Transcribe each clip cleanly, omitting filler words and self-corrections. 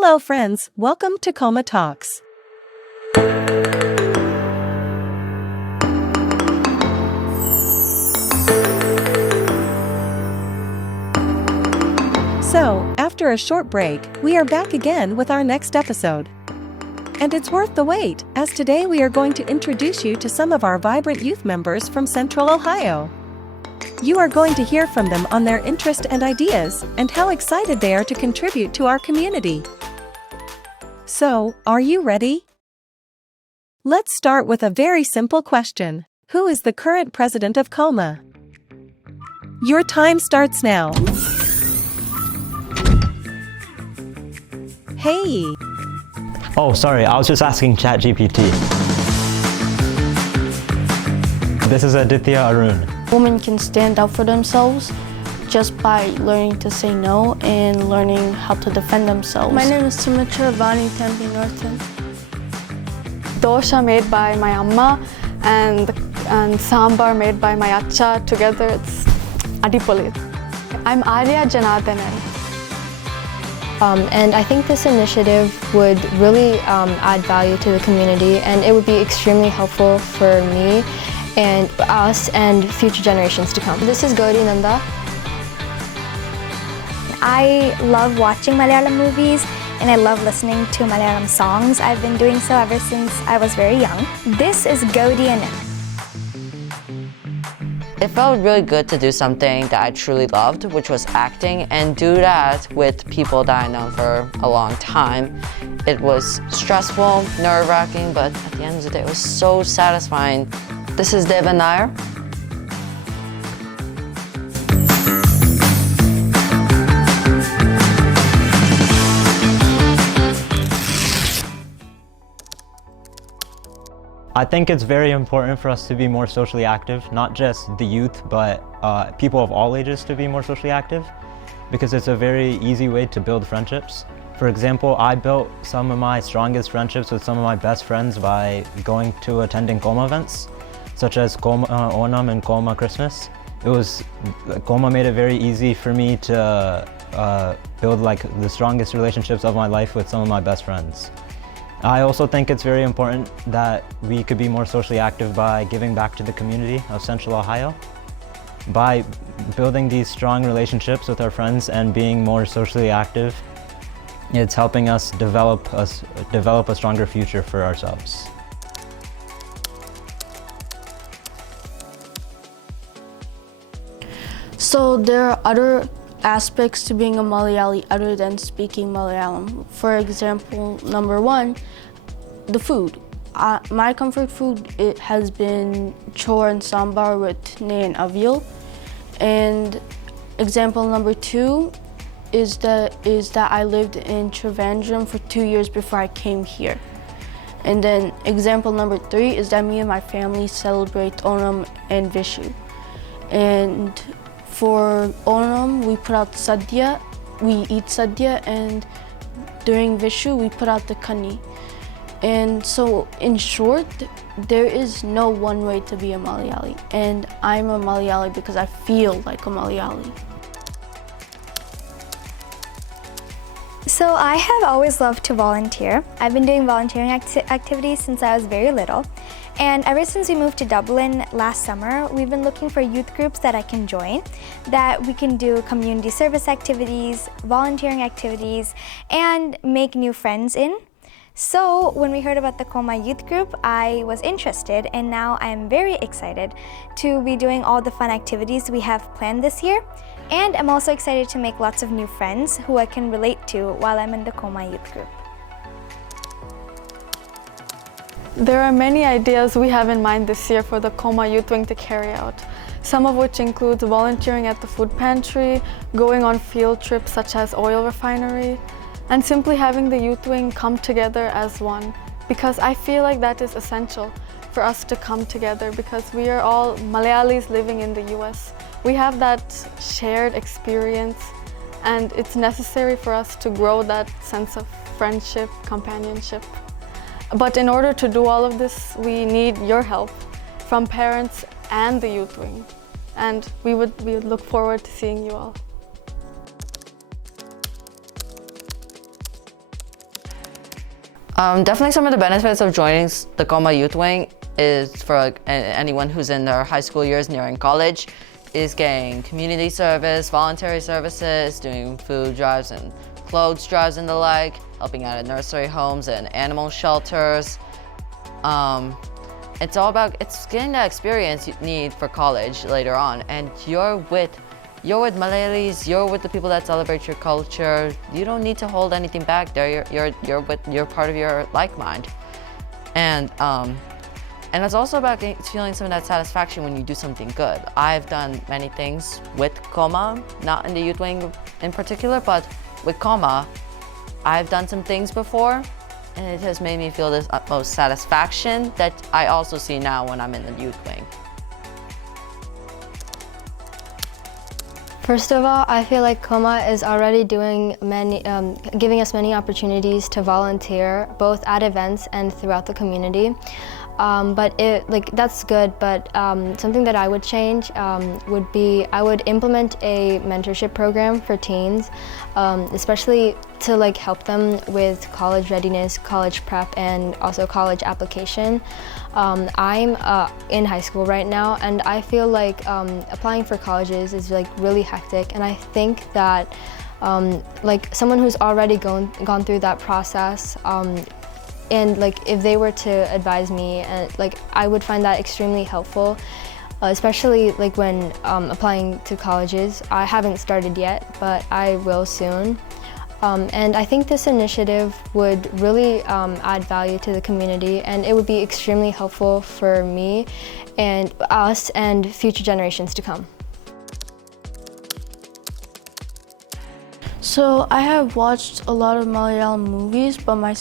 Hello friends, welcome to COMA Talks. So, after a short break, we are back again with our next episode. And it's worth the wait, as today we are going to introduce you to some of our vibrant youth members from Central Ohio. You are going to hear from them on their interest and ideas, and how excited they are to contribute to our community. So, are you ready? Let's start with a very simple question. Who is the current president of COMA? Your time starts now. Hey! Oh, sorry, I was just asking ChatGPT. This is Aditya Arun. Women can stand up for themselves just by learning to say no and learning how to defend themselves. My name is Sumitra Vani Tempe Norton. Dosha made by my amma and sambar made by my acha. Together it's adipoli. I'm Arya Janardhanan. And I think this initiative would really add value to the community, and it would be extremely helpful for me and us and future generations to come. This is Gauri Nanda. I love watching Malayalam movies and I love listening to Malayalam songs. I've been doing so ever since I was very young. This is Gaudi Anand. It felt really good to do something that I truly loved, which was acting, and do that with people that I know for a long time. It was stressful, nerve-wracking, but at the end of the day, it was so satisfying. This is Devan Nair. I think it's very important for us to be more socially active, not just the youth, but people of all ages to be more socially active, because it's a very easy way to build friendships. For example, I built some of my strongest friendships with some of my best friends by going to attending COMA events, such as COMA Onam and COMA Christmas. COMA made it very easy for me to build the strongest relationships of my life with some of my best friends. I also think it's very important that we could be more socially active by giving back to the community of Central Ohio. By building these strong relationships with our friends and being more socially active, it's helping us develop a stronger future for ourselves. So there are other aspects to being a Malayali other than speaking Malayalam. For example, number one, the food. My comfort food, it has been chor and sambar with nay and avial. And example number two is that I lived in Trivandrum for 2 years before I came here. And then example number three is that me and my family celebrate Onam and Vishu. And for Onam, we put out sadhya, we eat sadhya, and during Vishu, we put out the kani. And so, in short, there is no one way to be a Malayali. And I'm a Malayali because I feel like a Malayali. So I have always loved to volunteer. I've been doing volunteering activities since I was very little. And ever since we moved to Dublin last summer, we've been looking for youth groups that I can join, that we can do community service activities, volunteering activities, and make new friends in. So when we heard about the COMA youth group, I was interested, and now I am very excited to be doing all the fun activities we have planned this year. And I'm also excited to make lots of new friends who I can relate to while I'm in the COMA youth group. There are many ideas we have in mind this year for the COMA Youth Wing to carry out, some of which includes volunteering at the food pantry, going on field trips such as oil refinery, and simply having the Youth Wing come together as one, because I feel like that is essential for us to come together, because we are all Malayalis living in the US. We have that shared experience, and it's necessary for us to grow that sense of friendship, companionship. But in order to do all of this, we need your help from parents and the Youth Wing. And we would look forward to seeing you all. Definitely some of the benefits of joining the COMA Youth Wing is for anyone who's in their high school years nearing college is getting community service, voluntary services, doing food drives and clothes drives and the like, helping out at nursery homes and animal shelters. It's getting that experience you need for college later on, and you're with Malayalis, you're with the people that celebrate your culture. You don't need to hold anything back there. You're part of your like mind, and it's also about feeling some of that satisfaction when you do something good. I've done many things with COMA, not in the youth wing in particular, but with COMA, I've done some things before, and it has made me feel this utmost satisfaction that I also see now when I'm in the youth wing. First of all, I feel like COMA is already doing giving us many opportunities to volunteer, both at events and throughout the community. But that's good, but something that I would change would be I would implement a mentorship program for teens, especially to help them with college readiness, college prep, and also college application. I'm in high school right now, and I feel like applying for colleges is really hectic, and I think that someone who's already gone through that process, and if they were to advise me, and I would find that extremely helpful, especially when applying to colleges. I haven't started yet, but I will soon. And I think this initiative would really add value to the community, and it would be extremely helpful for me and us and future generations to come. So I have watched a lot of Malayalam movies, but my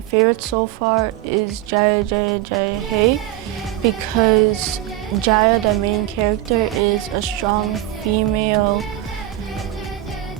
favorite so far is Jaya Jaya Jaya Hey, because Jaya, the main character, is a strong female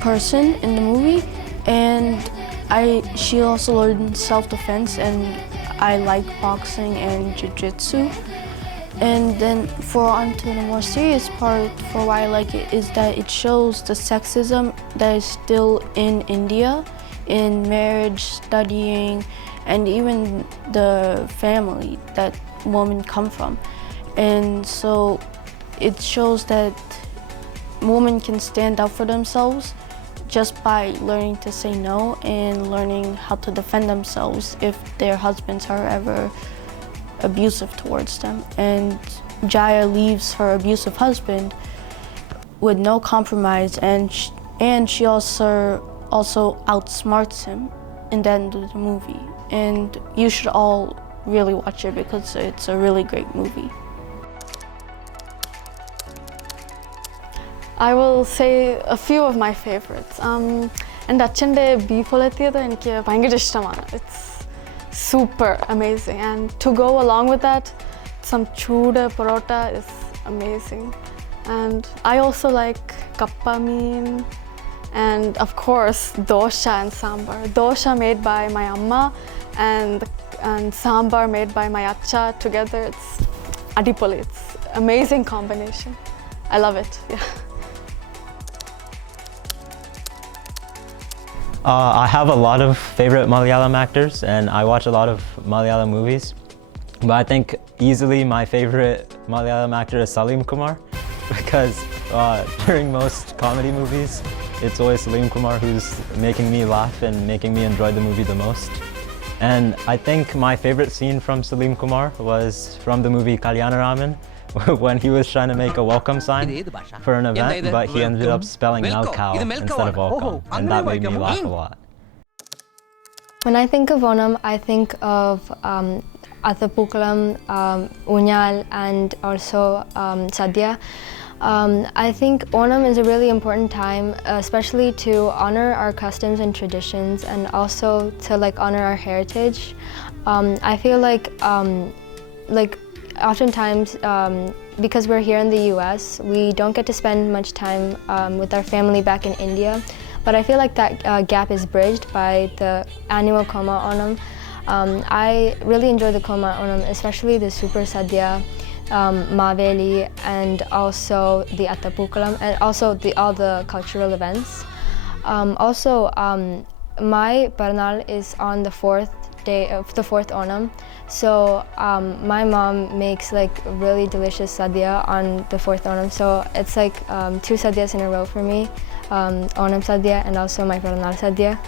person in the movie, and she also learned self-defense, and I like boxing and jiu-jitsu. And then onto the more serious part for why I like it is that it shows the sexism that is still in India, in marriage, studying, and even the family that women come from. And so it shows that women can stand up for themselves just by learning to say no and learning how to defend themselves if their husbands are ever abusive towards them. And Jaya leaves her abusive husband with no compromise, and she also outsmarts him in the end of the movie. And you should all really watch it because it's a really great movie. I will say a few of my favorites. എൻ്റെ അച്ഛൻ്റെ beef ഒലത്തിയത് എനിക്ക് ഭയങ്കര ഇഷ്ടമാണ്. It's super amazing, and to go along with that, some chuda parota is amazing. And I also like kappa mean, and of course dosha and sambar. Dosha made by my amma and sambar made by my acha together. It's adipoli. It's amazing combination. I love it. Yeah. I have a lot of favorite Malayalam actors, and I watch a lot of Malayalam movies. But I think easily my favorite Malayalam actor is Salim Kumar, because during most comedy movies, it's always Salim Kumar who's making me laugh and making me enjoy the movie the most. And I think my favorite scene from Salim Kumar was from the movie Kalyanaraman, when he was trying to make a welcome sign for an event, but he ended up spelling Melcow instead of welcome, and that made me laugh a lot. When I think of Onam, I think of Athapukalam, Unyal, and also Sadhya. I think Onam is a really important time, especially to honor our customs and traditions, and also to honor our heritage. I feel like oftentimes, because we're here in the US, we don't get to spend much time with our family back in India. But I feel like that gap is bridged by the annual COMA Onam. I really enjoy the COMA Onam, especially the Super Sadhya, Malayalee, and also the Attapukalam, and also all the cultural events. Also, my Paranal is on the fourth day of the fourth Onam. So my mom makes like really delicious sadhya on the fourth Onam. So it's like 2 sadhyas in a row for me, Onam sadhya and also my Paranal sadhya.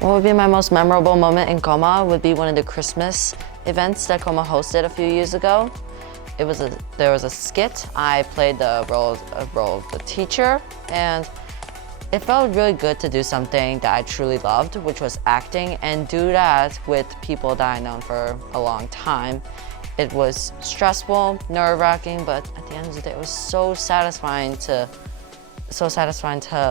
What would be my most memorable moment in COMA would be one of the Christmas events that COMA hosted a few years ago. There was a skit. I played the role of the teacher, and it felt really good to do something that I truly loved, which was acting, and do that with people that I've known for a long time. It was stressful, nerve-wracking, but at the end of the day, it was so satisfying to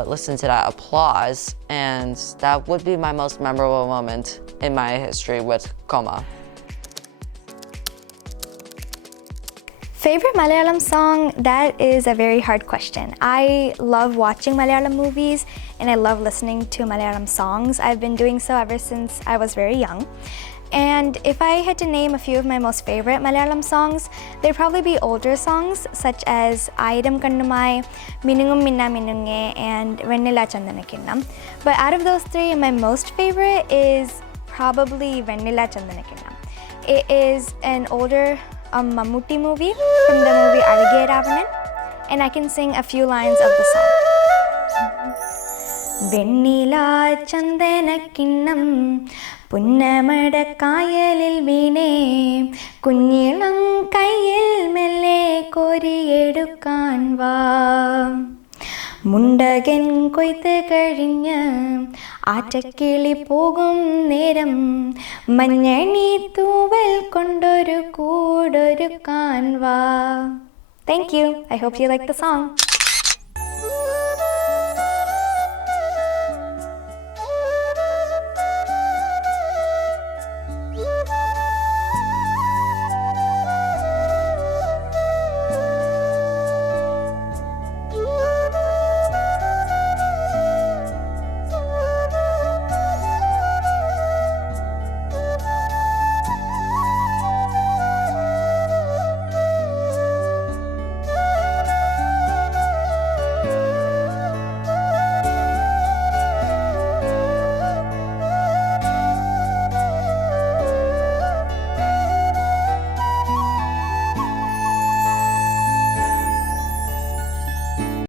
listen to that applause, and that would be my most memorable moment in my history with COMA. Favorite Malayalam song? That is a very hard question. I love watching Malayalam movies and I love listening to Malayalam songs. I've been doing so ever since I was very young. And if I had to name a few of my most favorite Malayalam songs, they'd probably be older songs such as Ayidam Kannumai, Minungum Minna Minunge, and Vennila Chandanakinnam. But out of those 3, my most favorite is probably Vennila Chandanakinnam. It is an older Mammootty movie from the movie Alage Ravanan, and I can sing a few lines of the song. Vennila Chandanakinnam Punnamada Kayalil Veene Kunnilam Kayil Melle Kori Edukan Va Mundagan Koithu Kazhinja Aattakkili Pogum Neram Manjani Thooval Kondoru Koodorukan Va. Thank you. I hope you like the song.